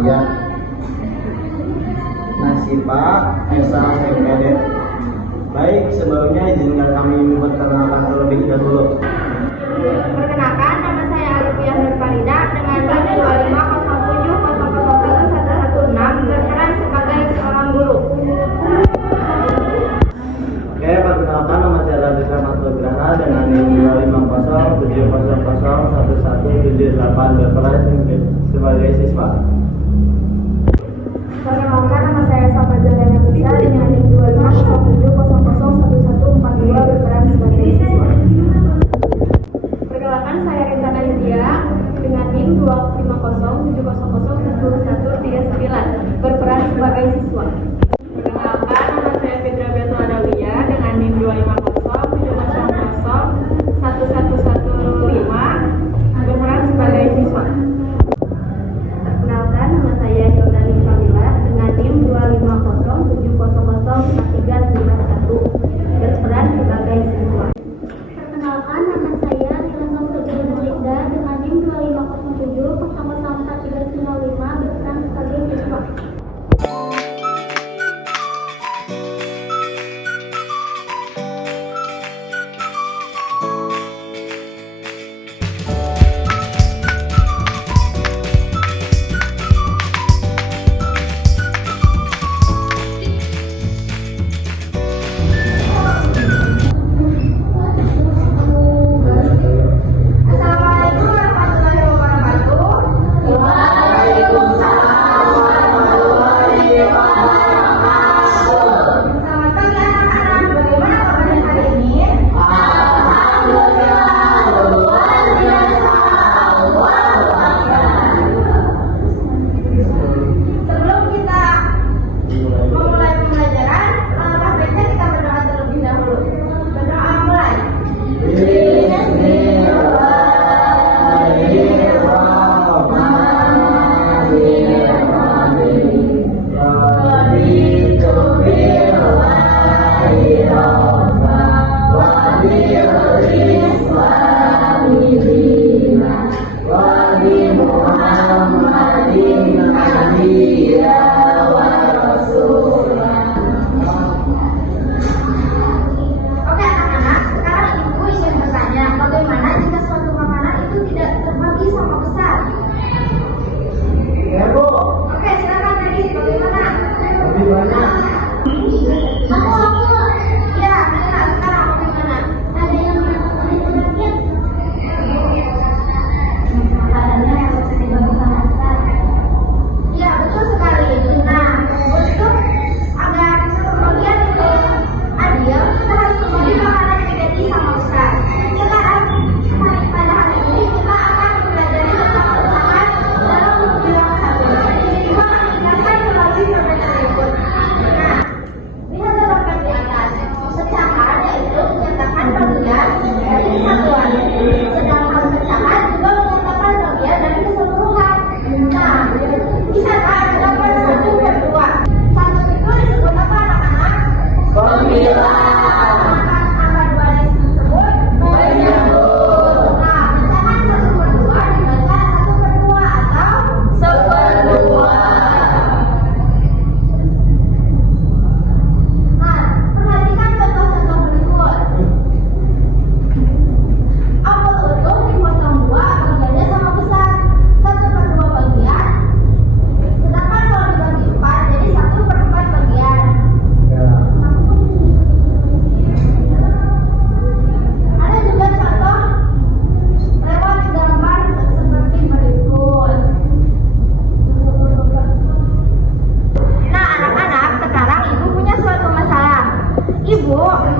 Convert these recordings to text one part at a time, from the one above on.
Amalia, Nasipa, Esa, Kadet. Baik, sebelumnya izinkan kami memperkenalkan terlebih dahulu. Perkenalkan, nama saya Alfiah Nurfarida dengan NIM 2507001116 berperan sebagai seorang guru. Oke, perkenalkan nama saya Raditya Rahmatullah dengan NIM 2507001178 berperan sebagai siswa. Perkenalkan, nama saya Salma Zaliana Bisa dengan NIM 2507001142 berperan sebagai siswa. Perkenalkan, saya Rinta Nadia dengan NIM 2507001139 berperan sebagai siswa. Perkenalkan, nama saya Fitra Beto Adalia dengan NIM 2507001115 berperan sebagai siswa. Perkenalkan, nama saya Yodani Kamila dengan NIM 2507004391 berperan sebagai siswa. Perkenalkan, nama saya Nilana Sudirmalinda dengan NIM 2507004395 berperan sebagai siswa.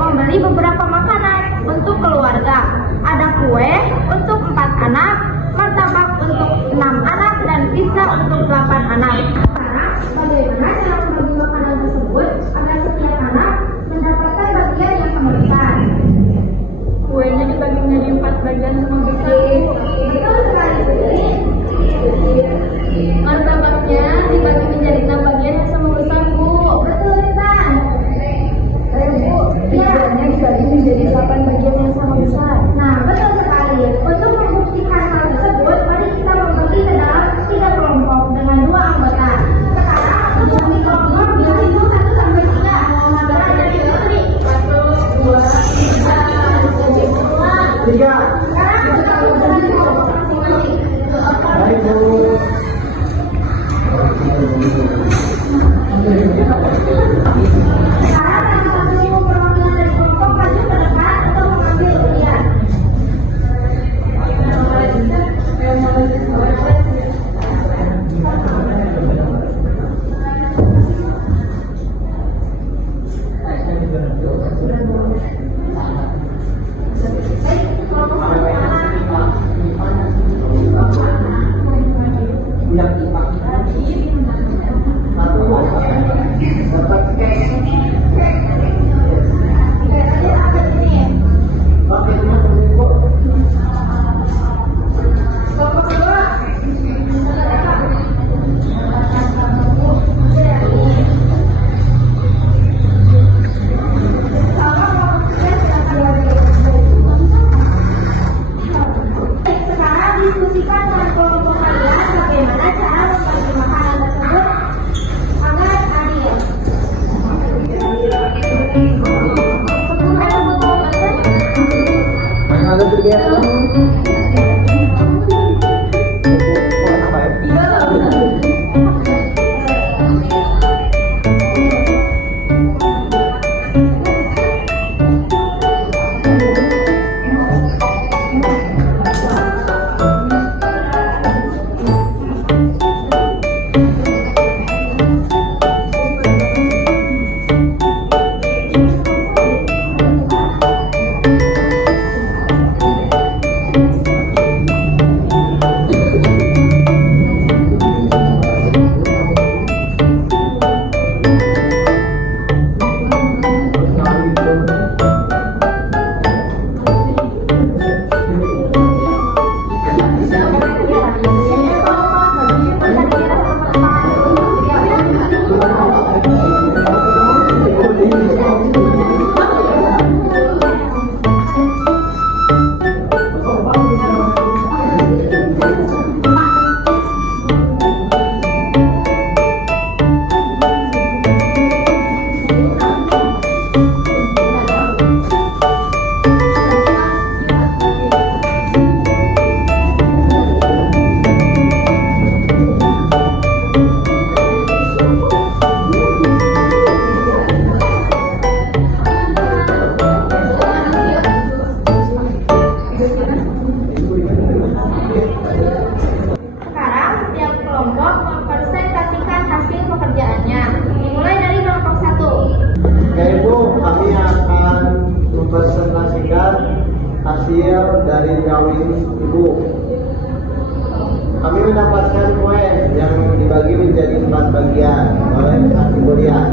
Membeli beberapa makanan untuk keluarga. Ada kue untuk 4 anak, martabak untuk 6 anak, dan pizza untuk 8 anak. Sekarang, bagaimana cara membagi makanan tersebut agar setiap anak mendapatkan bagian yang sama besar? Kuenya dibagi menjadi 4 bagian sama besar. Betul sekali, Putri. Martabaknya dibagi menjadi 6 bagian yang sama besar, Bu. Betul, Tan. Bu, ya, dibagi menjadi 8 bagian yang sama besar. Nah, betul sekali. Untuk membuktikan hal tersebut, mari kita membagi ke dalam 3 kelompok dengan 2 anggota diskusikan dengan kelompok kalian bagaimana cara membagi makanan tersebut agar adil. Ada terbiasa. Sekarang setiap kelompok mempresentasikan hasil pekerjaannya. Dimulai dari kelompok 1. Yaitu kami akan mempresentasikan hasil dari drawing ibu. Kami mendapatkan kue yang dibagi menjadi 4 bagian oleh kategorian.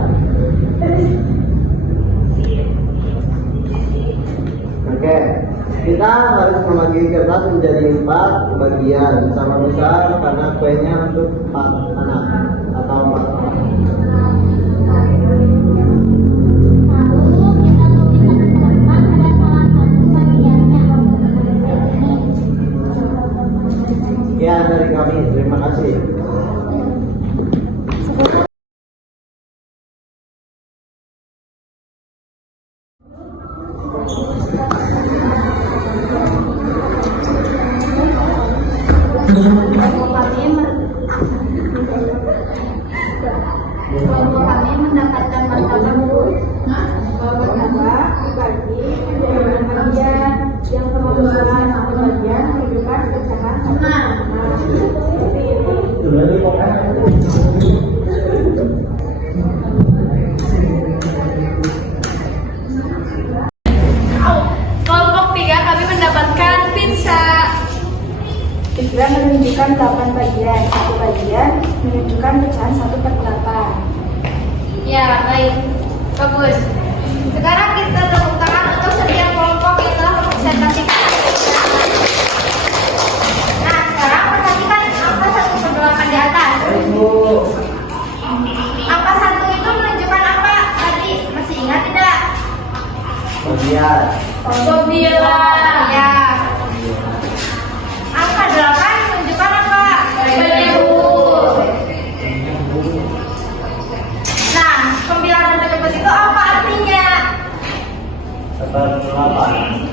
Oke, kita harus membagi kertas menjadi 4 bagian sama besar karena kuenya untuk 4 anak atau 4 orang. Ya, dari kami, terima kasih. Kelompok kami mendapatkan martabak martabak dibagi menjadi bagian yang sama besar satu bagian menunjukkan kebijakan seperti ini. Kelompok 3 kami mendapatkan pizza. Pizza menunjukkan 8 bagian, satu bagian menunjukkan pecahan 1/8. Ya, baik. Bagus. Sekarang kita tepuk tangan untuk setiap kelompok yang telah mempresentasikan. Nah, sekarang perhatikan angka 1/8 di atas. Angka 1 itu menunjukkan apa tadi? Masih ingat tidak? Bagian. Sembilan. Ya. Angka 8 menunjukkan apa? 1000. Nah, 9 sampai 11 itu apa artinya? 8.